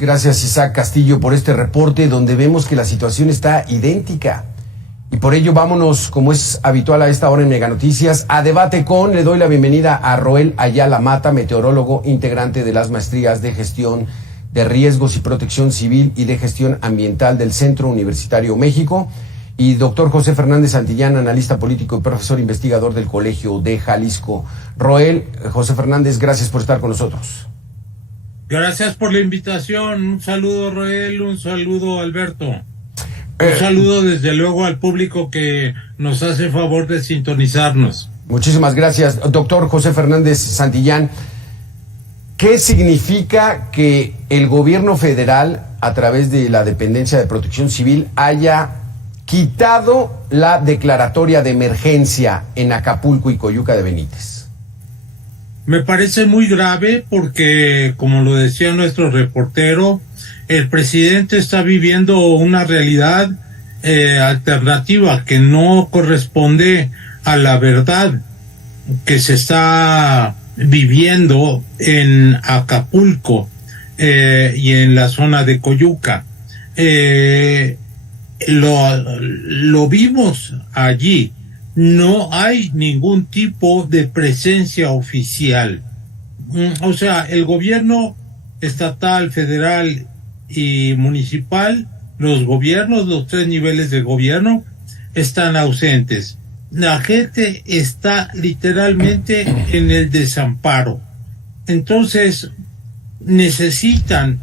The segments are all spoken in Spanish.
Gracias Isaac Castillo por este reporte donde vemos que la situación está idéntica. Y por ello vámonos, como es habitual a esta hora en Mega Noticias, a Debate con. Le doy la bienvenida a Roel Ayala Mata, meteorólogo, integrante de las maestrías de Gestión de Riesgos y Protección Civil y de Gestión Ambiental del Centro Universitario México, y doctor José Fernández Santillán, analista político y profesor investigador del Colegio de Jalisco. Roel, José Fernández, gracias por estar con nosotros. Gracias por la invitación. Un saludo, Roel, un saludo, Alberto. Un saludo desde luego al público que nos hace favor de sintonizarnos. Muchísimas gracias, doctor José Fernández Santillán. ¿Qué significa que el gobierno federal, a través de la Dependencia de Protección Civil, haya quitado la declaratoria de emergencia en Acapulco y Coyuca de Benítez? Me parece muy grave porque, como lo decía nuestro reportero, el presidente está viviendo una realidad alternativa que no corresponde a la verdad que se está viviendo en Acapulco y en la zona de Coyuca. Lo vimos allí. No hay ningún tipo de presencia oficial. O sea, el gobierno estatal, federal y municipal, los gobiernos, los tres niveles de gobierno, están ausentes. La gente está literalmente en el desamparo. Entonces, necesitan,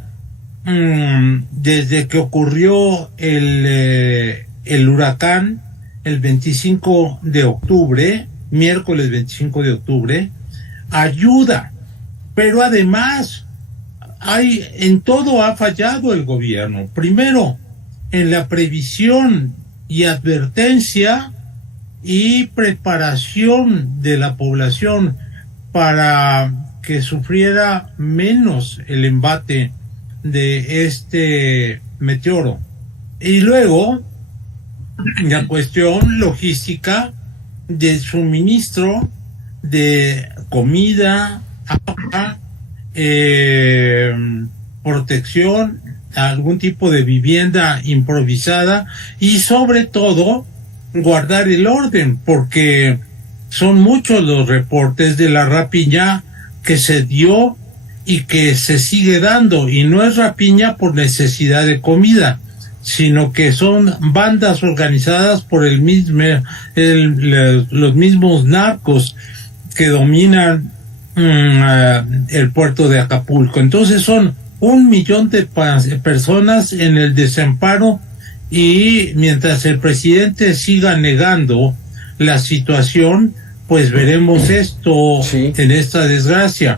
desde que ocurrió el huracán, el 25 de octubre, miércoles 25 de octubre, ayuda. Pero además, en todo ha fallado el gobierno. Primero, en la previsión y advertencia y preparación de la población para que sufriera menos el embate de este meteoro. Y luego, la cuestión logística de suministro de comida, agua, protección, algún tipo de vivienda improvisada y sobre todo guardar el orden, porque son muchos los reportes de la rapiña que se dio y que se sigue dando, y no es rapiña por necesidad de comida, sino que son bandas organizadas por los mismos narcos que dominan el puerto de Acapulco. Entonces son 1 millón de personas en el desamparo, y mientras el presidente siga negando la situación, pues veremos esto, sí, en esta desgracia.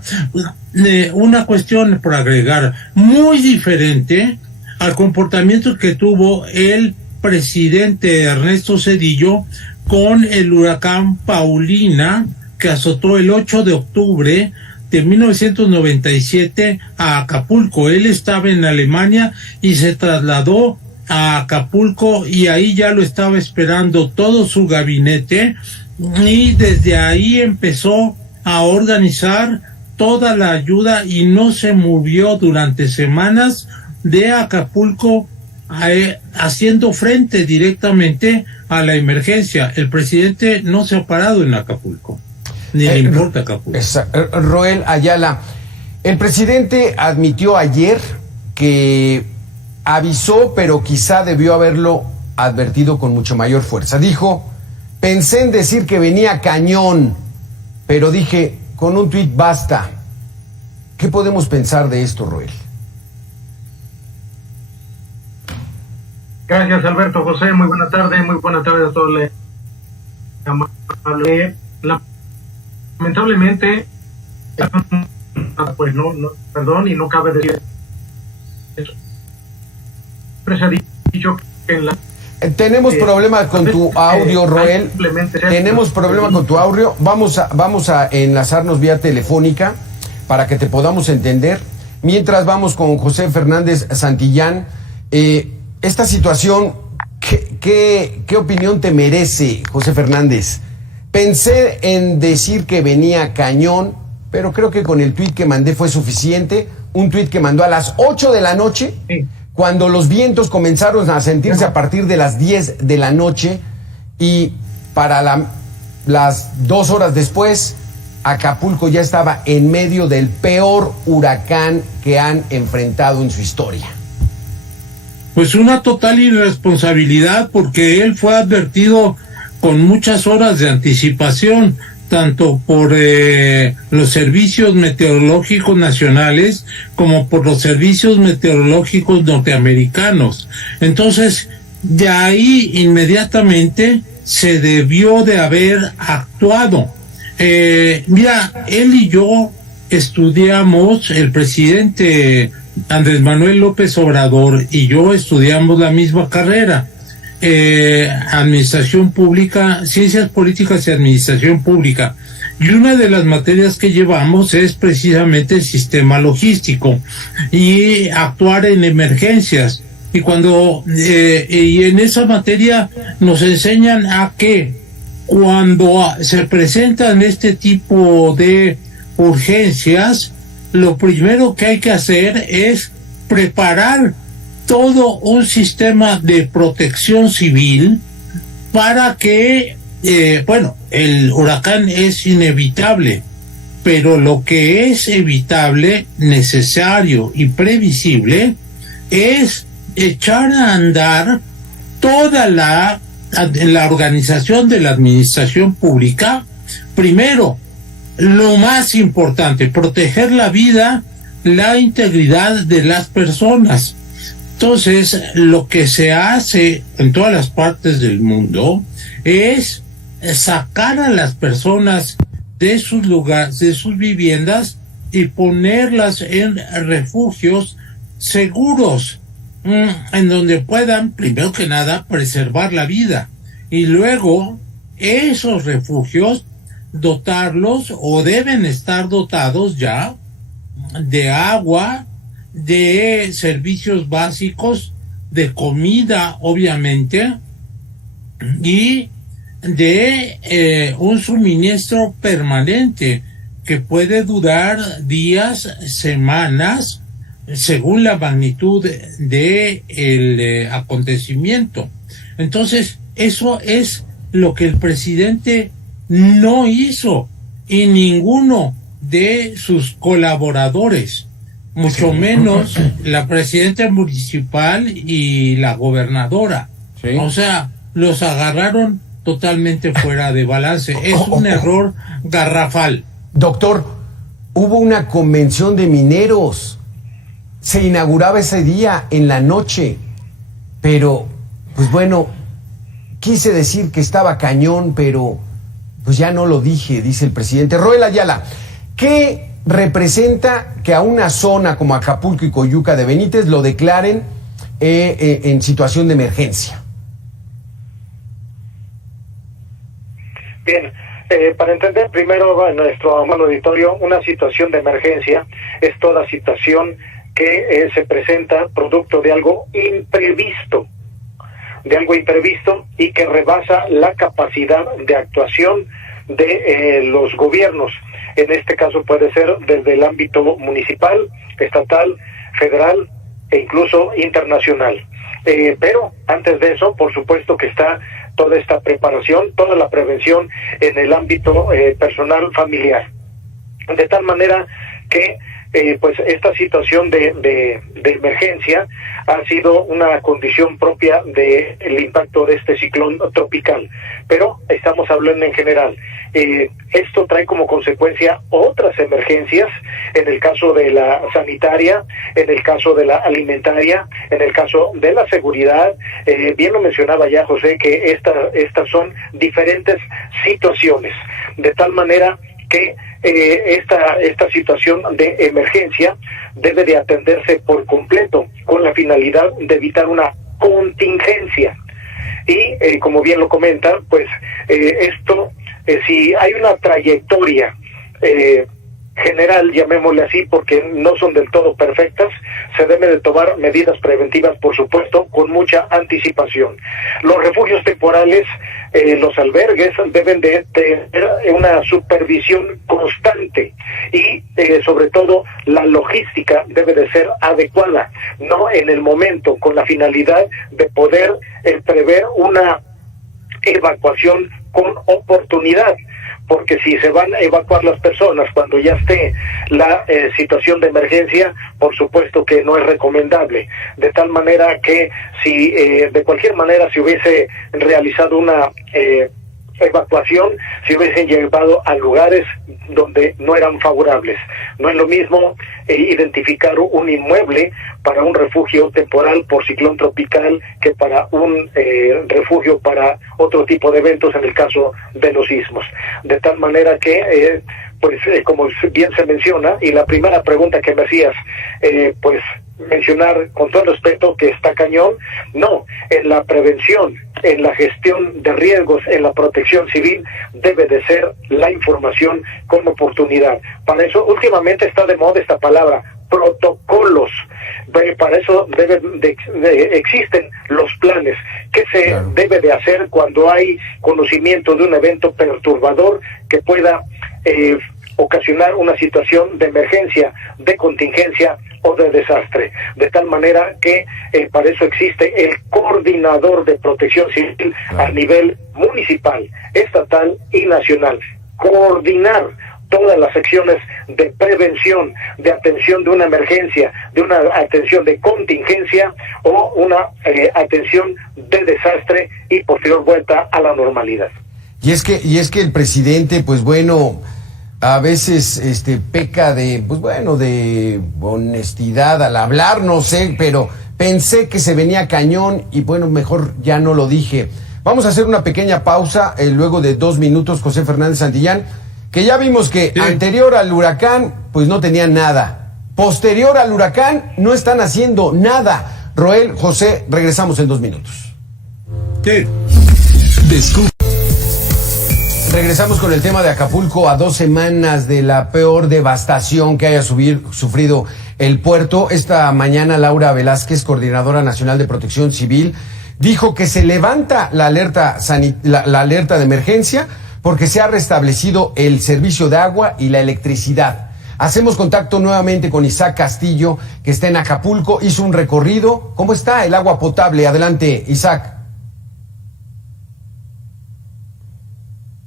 Una cuestión por agregar, muy diferente al comportamiento que tuvo el presidente Ernesto Zedillo con el huracán Paulina, que azotó el 8 de octubre de 1997 a Acapulco. Él estaba en Alemania y se trasladó a Acapulco, y ahí ya lo estaba esperando todo su gabinete, y desde ahí empezó a organizar toda la ayuda y no se movió durante semanas de Acapulco, haciendo frente directamente a la emergencia. El presidente no se ha parado en Acapulco, ni le importa Acapulco. Roel Ayala, el presidente admitió ayer que avisó, pero quizá debió haberlo advertido con mucho mayor fuerza. Dijo: pensé en decir que venía cañón, pero dije, con un tuit basta. ¿Qué podemos pensar de esto, Roel? Gracias, Alberto. José, muy buena tarde a todos. Lamentablemente, pues perdón, y no cabe decir eso. Se ha dicho que en la... Tenemos problemas con tu audio, Roel. Tenemos problemas con tu audio. Vamos a enlazarnos vía telefónica para que te podamos entender. Mientras vamos con José Fernández Santillán. Esta situación, ¿qué opinión te merece, José Fernández? Pensé en decir que venía cañón, pero creo que con el tuit que mandé fue suficiente. un tuit que mandó a las 8 de la noche, cuando los vientos comenzaron a sentirse a partir de las 10 de la noche, y para las 2 horas después, Acapulco ya estaba en medio del peor huracán que han enfrentado en su historia. Pues una total irresponsabilidad, porque él fue advertido con muchas horas de anticipación, tanto por los servicios meteorológicos nacionales como por los servicios meteorológicos norteamericanos. Entonces, de ahí inmediatamente se debió de haber actuado. Mira, él y yo estudiamos, el presidente Andrés Manuel López Obrador y yo estudiamos la misma carrera, Administración Pública, Ciencias Políticas y Administración Pública. Y una de las materias que llevamos es precisamente el sistema logístico y actuar en emergencias. Y y en esa materia nos enseñan a que cuando se presentan este tipo de urgencias, lo primero que hay que hacer es preparar todo un sistema de protección civil para que, el huracán es inevitable, pero lo que es evitable, necesario y previsible es echar a andar toda la organización de la administración pública. Primero, lo más importante, proteger la vida, la integridad de las personas. Entonces, lo que se hace en todas las partes del mundo es sacar a las personas de sus lugares, de sus viviendas, y ponerlas en refugios seguros, en donde puedan, primero que nada, preservar la vida, y luego esos refugios dotarlos, o deben estar dotados ya, de agua, de servicios básicos, de comida, obviamente, y de un suministro permanente que puede durar días, semanas, según la magnitud de el acontecimiento. Entonces, eso es lo que el presidente no hizo, y ninguno de sus colaboradores, mucho menos la presidenta municipal y la gobernadora. Sí. O sea, los agarraron totalmente fuera de balance. Es un error garrafal. Doctor, hubo una convención de mineros. Se inauguraba ese día en la noche. Pero, pues bueno, quise decir que estaba cañón, pero pues ya no lo dije, dice el presidente. Roel Ayala, ¿qué representa que a una zona como Acapulco y Coyuca de Benítez lo declaren en situación de emergencia? Bien, para entender primero en nuestro amado auditorio, una situación de emergencia es toda situación que se presenta producto de algo imprevisto, y que rebasa la capacidad de actuación de los gobiernos. En este caso puede ser desde el ámbito municipal, estatal, federal e incluso internacional. Pero antes de eso, por supuesto que está toda esta preparación, toda la prevención en el ámbito personal, familiar. De tal manera que pues esta situación de emergencia ha sido una condición propia del impacto de este ciclón tropical, pero estamos hablando en general. Esto trae como consecuencia otras emergencias, en el caso de la sanitaria, en el caso de la alimentaria, en el caso de la seguridad. Bien lo mencionaba ya José, que estas son diferentes situaciones, de tal manera que esta situación de emergencia debe de atenderse por completo con la finalidad de evitar una contingencia. Y como bien lo comenta, pues esto, si hay una trayectoria general, llamémosle así, porque no son del todo perfectas, se deben de tomar medidas preventivas, por supuesto, con mucha anticipación. Los refugios temporales, los albergues, deben de tener una supervisión constante y, sobre todo, la logística debe de ser adecuada, no en el momento, con la finalidad de poder prever una evacuación con oportunidad, porque si se van a evacuar las personas cuando ya esté la situación de emergencia, por supuesto que no es recomendable, de tal manera que si de cualquier manera se hubiese realizado una evacuación, se hubiesen llevado a lugares donde no eran favorables. No es lo mismo identificar un inmueble para un refugio temporal por ciclón tropical que para un refugio para otro tipo de eventos en el caso de los sismos. De tal manera que, como bien se menciona, y la primera pregunta que me hacías, mencionar con todo respeto que está cañón, no, en la prevención, en la gestión de riesgos, en la protección civil, debe de ser la información con oportunidad. Para eso, últimamente está de moda esta palabra, protocolos. Para eso existen los planes. ¿Qué se debe de hacer cuando hay conocimiento de un evento perturbador que pueda ocasionar una situación de emergencia, de contingencia o de desastre? De tal manera que para eso existe el coordinador de protección civil a nivel municipal, estatal y nacional. Coordinar todas las acciones de prevención, de atención de una emergencia, de una atención de contingencia o una atención de desastre y posterior vuelta a la normalidad. Y es que el presidente, pues bueno, a veces peca de honestidad al hablar, no sé, pero pensé que se venía cañón y bueno, mejor ya no lo dije. Vamos a hacer una pequeña pausa, luego de 2 minutos, José Fernández Santillán, que ya vimos que anterior al huracán, pues no tenían nada. Posterior al huracán, no están haciendo nada. Roel, José, regresamos en 2 minutos. Sí. Regresamos con el tema de Acapulco a 2 semanas de la peor devastación que haya sufrido el puerto. Esta mañana Laura Velázquez, coordinadora nacional de Protección Civil, dijo que se levanta la alerta de emergencia porque se ha restablecido el servicio de agua y la electricidad. Hacemos contacto nuevamente con Isaac Castillo, que está en Acapulco, hizo un recorrido. ¿Cómo está el agua potable? Adelante, Isaac.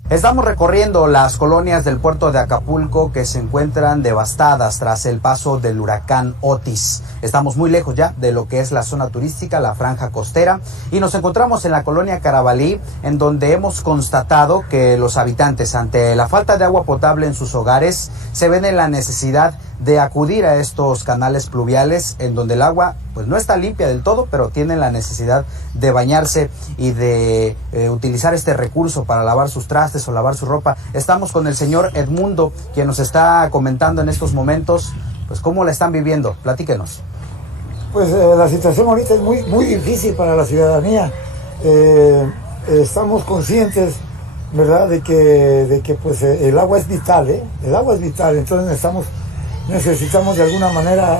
Estamos recorriendo las colonias del puerto de Acapulco que se encuentran devastadas tras el paso del huracán Otis. Estamos muy lejos ya de lo que es la zona turística, la franja costera, y nos encontramos en la colonia Carabalí, en donde hemos constatado que los habitantes, ante la falta de agua potable en sus hogares, se ven en la necesidad de acudir a estos canales pluviales en donde el agua pues no está limpia del todo, pero tienen la necesidad de bañarse y de utilizar este recurso para lavar sus trastes o lavar su ropa. Estamos con el señor Edmundo, quien nos está comentando en estos momentos pues cómo la están viviendo. Platíquenos. Pues la situación ahorita es muy difícil para la ciudadanía. Estamos conscientes, ¿verdad?, de que pues el agua es vital, el agua es vital. Entonces necesitamos de alguna manera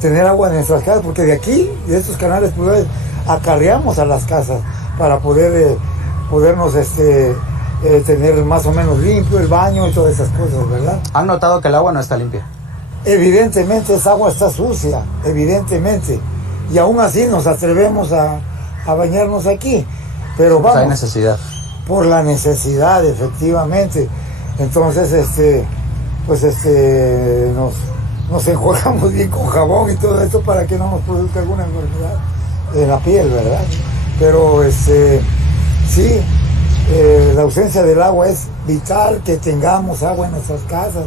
tener agua en nuestras casas, porque de aquí, de estos canales pluviales, acarreamos a las casas para podernos tener más o menos limpio el baño y todas esas cosas, ¿verdad? ¿Han notado que el agua no está limpia? Evidentemente esa agua está sucia, evidentemente, y aún así nos atrevemos a bañarnos aquí, pero pues vamos, hay necesidad. Por la necesidad, efectivamente. Entonces nos enjuagamos bien con jabón y todo esto para que no nos produzca alguna enfermedad en la piel, ¿verdad? Pero sí, la ausencia del agua es vital, que tengamos agua en nuestras casas,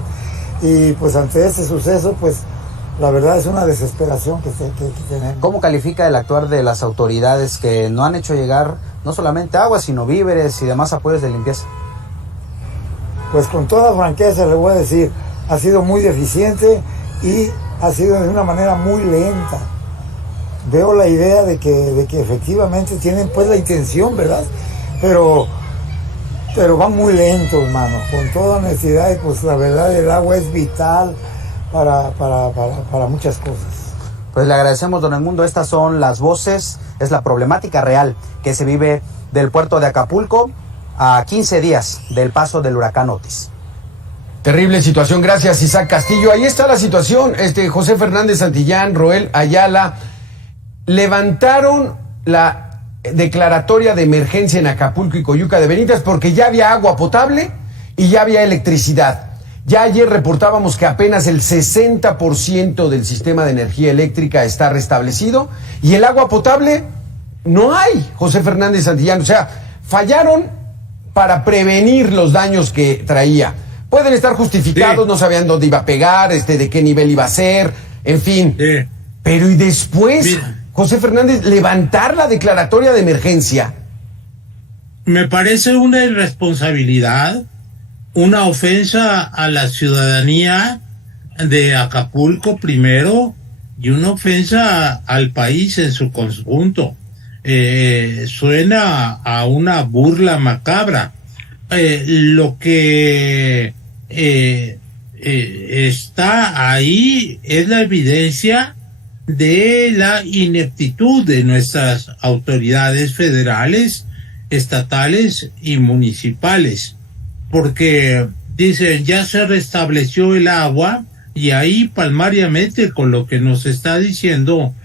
y pues ante este suceso, pues la verdad es una desesperación que tenemos. ¿Cómo califica el actuar de las autoridades que no han hecho llegar no solamente agua, sino víveres y demás apoyos de limpieza? Pues con toda franqueza le voy a decir, ha sido muy deficiente y ha sido de una manera muy lenta. Veo la idea de que efectivamente tienen pues la intención, ¿verdad? Pero pero van muy lentos, mano, con toda honestidad, y pues la verdad el agua es vital para muchas cosas. Pues le agradecemos, don Edmundo. Estas son las voces, es la problemática real que se vive del puerto de Acapulco a 15 días del paso del huracán Otis. Terrible situación, gracias Isaac Castillo. Ahí está la situación, José Fernández Santillán, Roel Ayala, levantaron la declaratoria de emergencia en Acapulco y Coyuca de Benítez porque ya había agua potable y ya había electricidad. Ya ayer reportábamos que apenas el 60% del sistema de energía eléctrica está restablecido y el agua potable no hay, José Fernández Santillán. O sea, fallaron para prevenir los daños que traía. Pueden estar justificados, sí. No sabían dónde iba a pegar, de qué nivel iba a ser, en fin. Sí. Pero y después, mira, José Fernández, levantar la declaratoria de emergencia. Me parece una irresponsabilidad, una ofensa a la ciudadanía de Acapulco primero y una ofensa al país en su conjunto. Suena a una burla macabra. Lo que está ahí es la evidencia de la ineptitud de nuestras autoridades federales, estatales y municipales, porque dicen ya se restableció el agua y ahí palmariamente con lo que nos está diciendo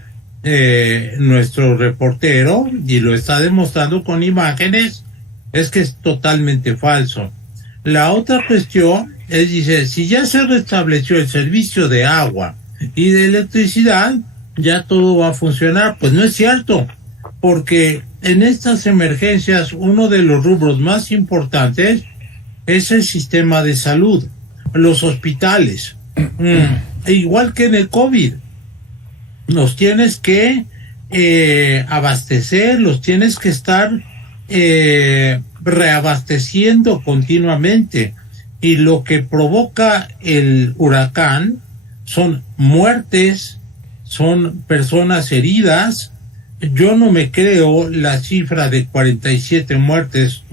nuestro reportero y lo está demostrando con imágenes es que es totalmente falso. La otra cuestión es, dice, si ya se restableció el servicio de agua y de electricidad, ya todo va a funcionar. Pues no es cierto, porque en estas emergencias uno de los rubros más importantes es el sistema de salud, los hospitales. Igual que en el COVID, los tienes que abastecer, los tienes que estar reabasteciendo continuamente, y lo que provoca el huracán son muertes, son personas heridas. Yo no me creo la cifra de 47 muertes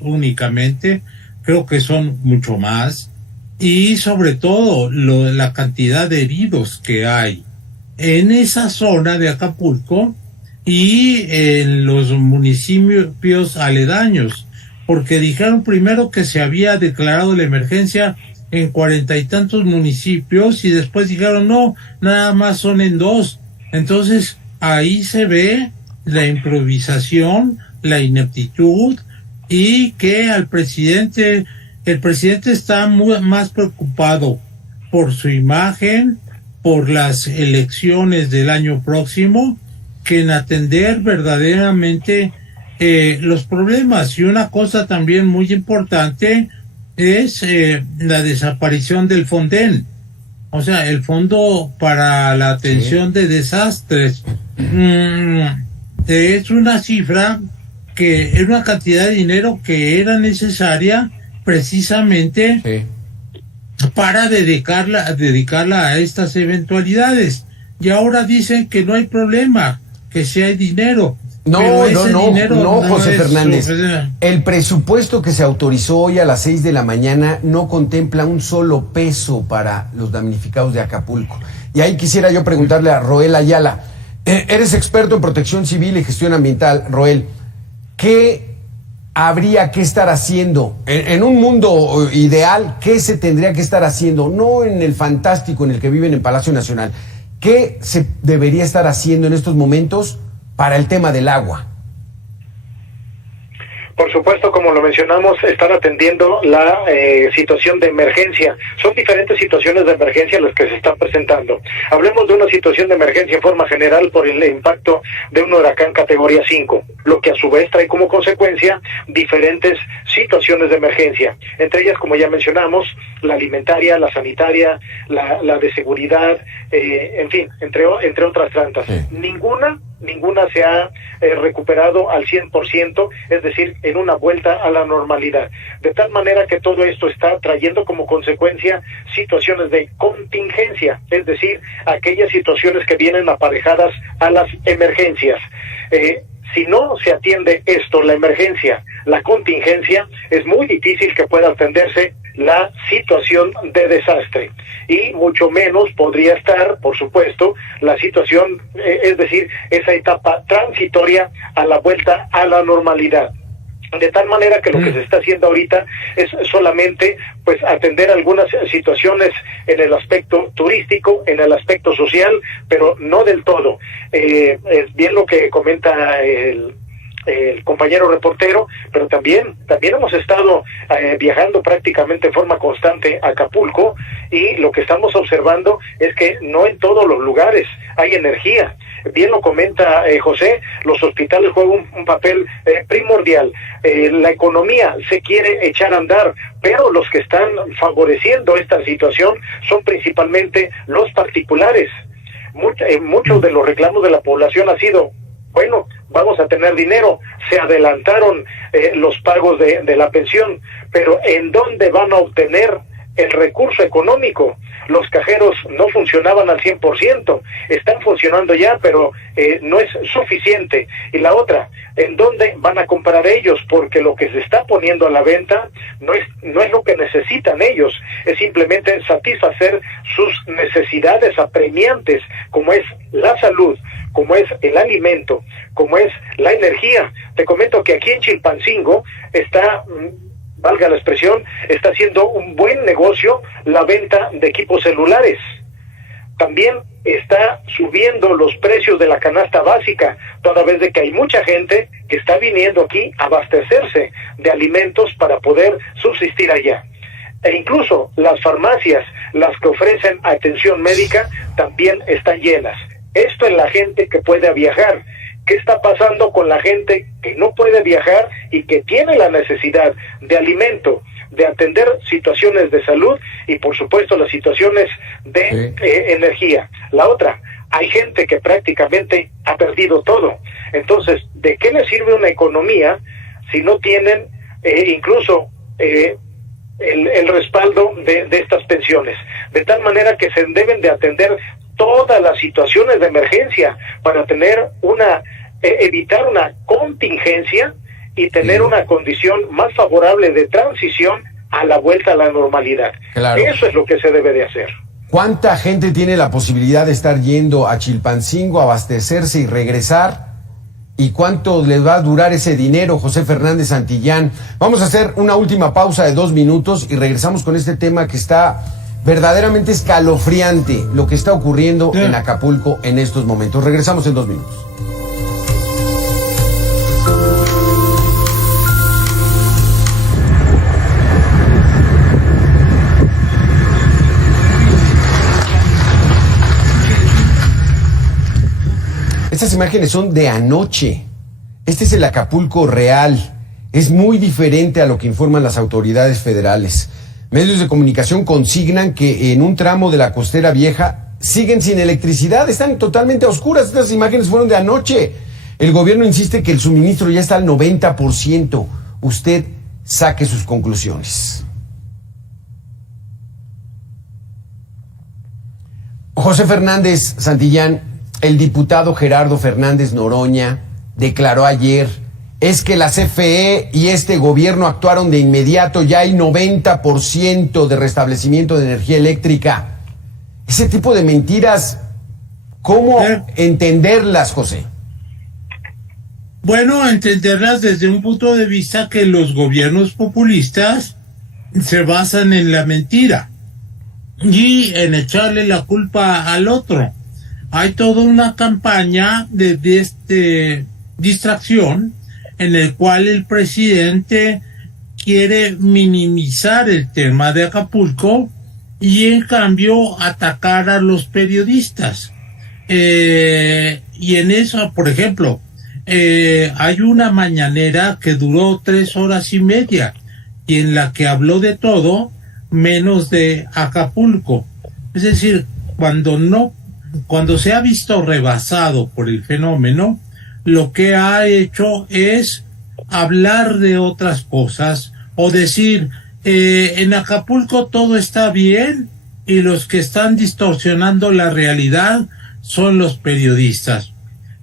únicamente, creo que son mucho más, y sobre todo la cantidad de heridos que hay en esa zona de Acapulco y en los municipios aledaños, porque dijeron primero que se había declarado la emergencia en 40 y tantos municipios y después dijeron no, nada más son en 2. Entonces ahí se ve la improvisación, la ineptitud, y que el presidente está más preocupado por su imagen, por las elecciones del año próximo, que en atender verdaderamente los problemas. Y una cosa también muy importante es la desaparición del Fonden, o sea, el Fondo para la Atención de Desastres. Es una cifra que es una cantidad de dinero que era necesaria precisamente para dedicarla a estas eventualidades. Y ahora dicen que no hay problema, que sí hay dinero. No, José Fernández. El presupuesto que se autorizó hoy a las 6 de la mañana no contempla un solo peso para los damnificados de Acapulco. Y ahí quisiera yo preguntarle a Roel Ayala. Eres experto en protección civil y gestión ambiental, Roel. ¿Qué habría que estar haciendo? En un mundo ideal, ¿qué se tendría que estar haciendo? No en el fantástico en el que viven en Palacio Nacional. ¿Qué se debería estar haciendo en estos momentos para el tema del agua? Por supuesto, como lo mencionamos, estar atendiendo la situación de emergencia. Son diferentes situaciones de emergencia las que se están presentando. Hablemos de una situación de emergencia en forma general por el impacto de un huracán categoría 5, lo que a su vez trae como consecuencia diferentes situaciones de emergencia. Entre ellas, como ya mencionamos, la alimentaria, la sanitaria, la de seguridad, en fin, entre otras tantas. Sí. Ninguna se ha recuperado al 100%, es decir, en una vuelta a la normalidad. De tal manera que todo esto está trayendo como consecuencia situaciones de contingencia, es decir, aquellas situaciones que vienen aparejadas a las emergencias. si no se atiende esto, la emergencia, la contingencia, es muy difícil que pueda atenderse la situación de desastre, y mucho menos podría estar, por supuesto, la situación, es decir, esa etapa transitoria a la vuelta a la normalidad. De tal manera que lo que se está haciendo ahorita es solamente pues atender algunas situaciones en el aspecto turístico, en el aspecto social, pero no del todo. Es bien lo que comenta el compañero reportero, pero también hemos estado viajando prácticamente en forma constante a Acapulco, y lo que estamos observando es que no en todos los lugares hay energía. Bien lo comenta José, los hospitales juegan un papel primordial. La economía se quiere echar a andar, pero los que están favoreciendo esta situación son principalmente los particulares. Muchos de los reclamos de la población ha sido, bueno, vamos a tener dinero, se adelantaron los pagos de la pensión, pero ¿en dónde van a obtener el recurso económico? Los cajeros no funcionaban al 100%, están funcionando ya, pero no es suficiente. Y la otra, ¿en dónde van a comprar ellos? Porque lo que se está poniendo a la venta no es lo que necesitan ellos, es simplemente satisfacer sus necesidades apremiantes, como es la salud, como es el alimento, como es la energía. Te comento que aquí en Chilpancingo está, valga la expresión, está haciendo un buen negocio la venta de equipos celulares. También está subiendo los precios de la canasta básica, toda vez de que hay mucha gente que está viniendo aquí a abastecerse de alimentos para poder subsistir allá. E incluso las farmacias, las que ofrecen atención médica, también están llenas. Esto es la gente que puede viajar. ¿Qué está pasando con la gente que no puede viajar y que tiene la necesidad de alimento, de atender situaciones de salud y por supuesto las situaciones de energía? La otra, hay gente que prácticamente ha perdido todo. Entonces, ¿de qué le sirve una economía si no tienen incluso el respaldo de estas pensiones? De tal manera que se deben de atender todas las situaciones de emergencia para tener evitar una contingencia y tener una condición más favorable de transición a la vuelta a la normalidad. Claro. Eso es lo que se debe de hacer. ¿Cuánta gente tiene la posibilidad de estar yendo a Chilpancingo, abastecerse y regresar? ¿Y cuánto les va a durar ese dinero, José Fernández Santillán? Vamos a hacer una última pausa de 2 minutos y regresamos con este tema que está verdaderamente escalofriante, lo que está ocurriendo en Acapulco en estos momentos. Regresamos en 2 minutos. Estas imágenes son de anoche. Este es el Acapulco real. Es muy diferente a lo que informan las autoridades federales. Medios de comunicación consignan que en un tramo de la Costera Vieja siguen sin electricidad, están totalmente a oscuras. Estas imágenes fueron de anoche. El gobierno insiste que el suministro ya está al 90%. Usted saque sus conclusiones. José Fernández Santillán, el diputado Gerardo Fernández Noroña declaró ayer: es que la CFE y este gobierno actuaron de inmediato, ya hay 90% de restablecimiento de energía eléctrica. Ese tipo de mentiras, ¿cómo entenderlas, José? Bueno, entenderlas desde un punto de vista que los gobiernos populistas se basan en la mentira y en echarle la culpa al otro. Hay toda una campaña de distracción en el cual el presidente quiere minimizar el tema de Acapulco y en cambio atacar a los periodistas. Y en eso, por ejemplo, hay una mañanera que duró 3 horas y media y en la que habló de todo menos de Acapulco. Es decir, cuando se ha visto rebasado por el fenómeno, lo que ha hecho es hablar de otras cosas o decir, en Acapulco todo está bien y los que están distorsionando la realidad son los periodistas.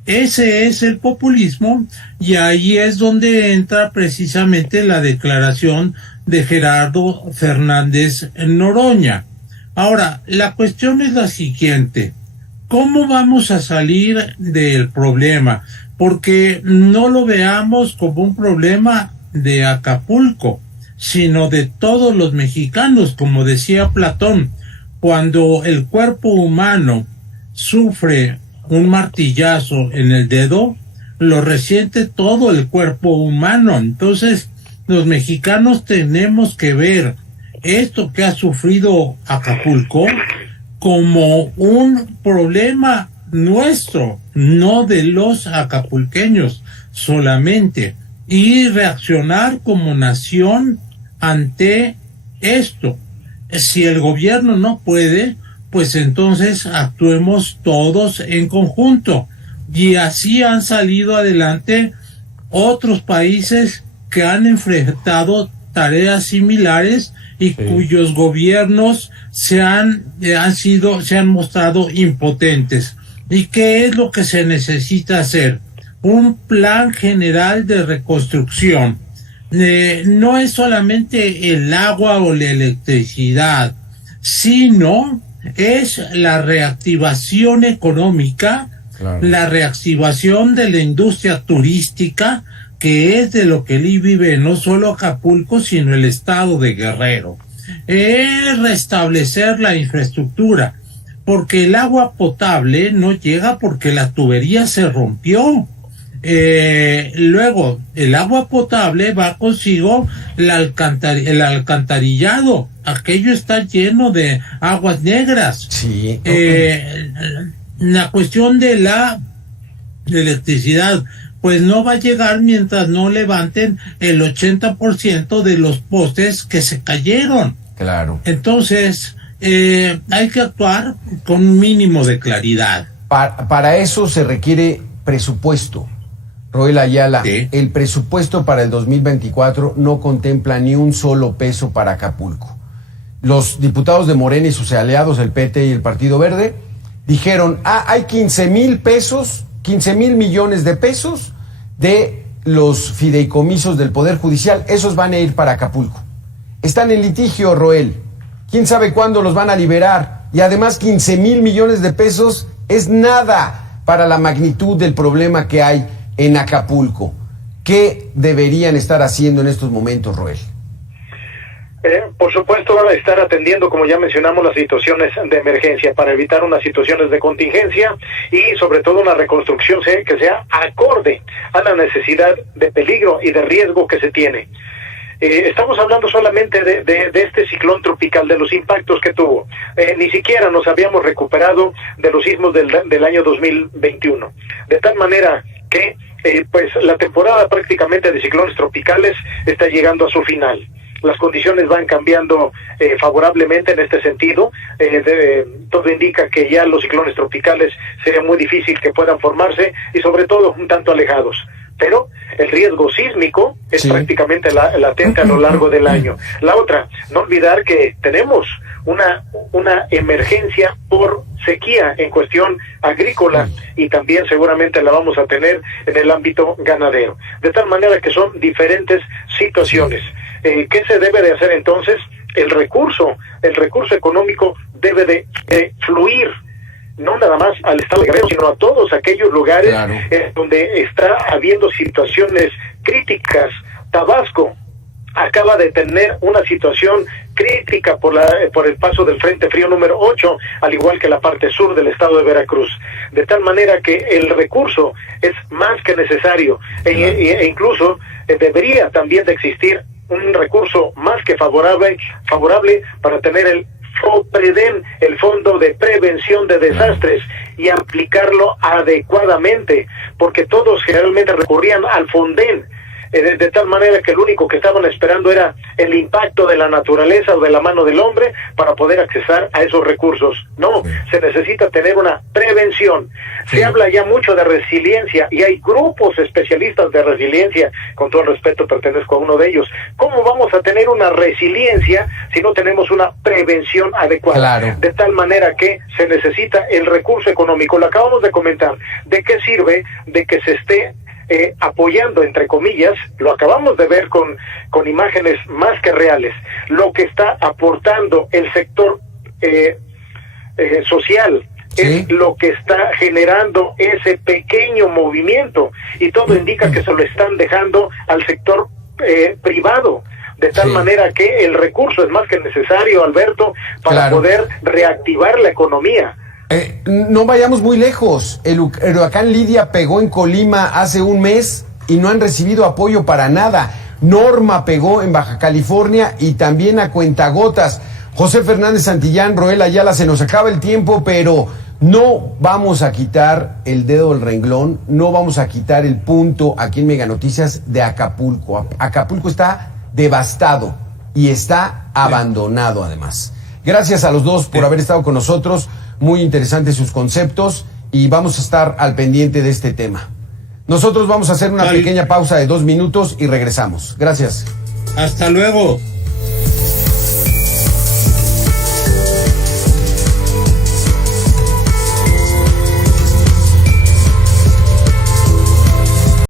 Ese es el populismo, y ahí es donde entra precisamente la declaración de Gerardo Fernández Noroña. Ahora, la cuestión es la siguiente: ¿cómo vamos a salir del problema? Porque no lo veamos como un problema de Acapulco, sino de todos los mexicanos. Como decía Platón, cuando el cuerpo humano sufre un martillazo en el dedo, lo resiente todo el cuerpo humano. Entonces, los mexicanos tenemos que ver esto que ha sufrido Acapulco como un problema nuestro, no de los acapulqueños solamente, y reaccionar como nación ante esto. Si el gobierno no puede, pues entonces actuemos todos en conjunto. Y así han salido adelante otros países que han enfrentado tareas similares y cuyos gobiernos se han mostrado impotentes. ¿Y qué es lo que se necesita hacer? Un plan general de reconstrucción. No es solamente el agua o la electricidad, sino es la reactivación económica, claro, la reactivación de la industria turística, que es de lo que vive no solo Acapulco, sino el estado de Guerrero. Restablecer la infraestructura, porque el agua potable no llega porque la tubería se rompió. Luego, el agua potable va consigo el alcantarillado. Aquello está lleno de aguas negras. Sí. La cuestión de la electricidad, pues no va a llegar mientras no levanten el 80% de los postes que se cayeron. Claro. Entonces, hay que actuar con un mínimo de claridad. Para eso se requiere presupuesto. Roel Ayala, sí. El presupuesto para el 2024 no contempla ni un solo peso para Acapulco. Los diputados de Morena y sus aliados, el PT y el Partido Verde, dijeron, hay 15,000 pesos, 15,000 millones de pesos de los fideicomisos del Poder Judicial, esos van a ir para Acapulco. Están en litigio, Roel. ¿Quién sabe cuándo los van a liberar? Y además 15,000 millones de pesos es nada para la magnitud del problema que hay en Acapulco. ¿Qué deberían estar haciendo en estos momentos, Roel? Por supuesto, van a estar atendiendo, como ya mencionamos, las situaciones de emergencia para evitar unas situaciones de contingencia y sobre todo una reconstrucción que sea acorde a la necesidad de peligro y de riesgo que se tiene. Estamos hablando solamente de este ciclón tropical, de los impactos que tuvo. Ni siquiera nos habíamos recuperado de los sismos del año 2021. De tal manera que pues la temporada prácticamente de ciclones tropicales está llegando a su final. Las condiciones van cambiando favorablemente en este sentido. Todo indica que ya los ciclones tropicales sería muy difícil que puedan formarse y sobre todo un tanto alejados. Pero el riesgo sísmico es prácticamente latente a lo largo del año. La otra, no olvidar que tenemos una emergencia por sequía en cuestión agrícola y también seguramente la vamos a tener en el ámbito ganadero. De tal manera que son diferentes situaciones. ¿Qué se debe de hacer entonces? El recurso económico debe de fluir, no nada más al estado de Guerrero, sino a todos aquellos lugares donde está habiendo situaciones críticas. Tabasco acaba de tener una situación crítica por el paso del Frente Frío número 8, al igual que la parte sur del estado de Veracruz. De tal manera que el recurso es más que necesario e incluso debería también de existir un recurso más que favorable para tener el FOPREDEN, el Fondo de Prevención de Desastres, y aplicarlo adecuadamente, porque todos generalmente recurrían al FONDEN. de tal manera que lo único que estaban esperando era el impacto de la naturaleza o de la mano del hombre para poder accesar a esos recursos. No, se necesita tener una prevención. Se habla ya mucho de resiliencia y hay grupos especialistas de resiliencia, con todo el respeto pertenezco a uno de ellos. ¿Cómo vamos a tener una resiliencia si no tenemos una prevención adecuada? Claro. De tal manera que se necesita el recurso económico. Lo acabamos de comentar. ¿De qué sirve de que se esté apoyando, entre comillas? Lo acabamos de ver con imágenes más que reales, lo que está aportando el sector social, es lo que está generando ese pequeño movimiento, y todo indica que se lo están dejando al sector privado, de tal manera que el recurso es más que necesario, Alberto, para poder reactivar la economía. No vayamos muy lejos. El huracán Lidia pegó en Colima hace un mes y no han recibido apoyo para nada. Norma pegó en Baja California y también a cuentagotas. José Fernández Santillán, Roel Ayala, se nos acaba el tiempo, pero no vamos a quitar el dedo del renglón, no vamos a quitar el punto aquí en Mega Noticias de Acapulco. Acapulco está devastado y está abandonado además. Gracias a los dos por haber estado con nosotros. Muy interesantes sus conceptos y vamos a estar al pendiente de este tema. Nosotros vamos a hacer una pequeña pausa de 2 minutos y regresamos. Gracias. Hasta luego.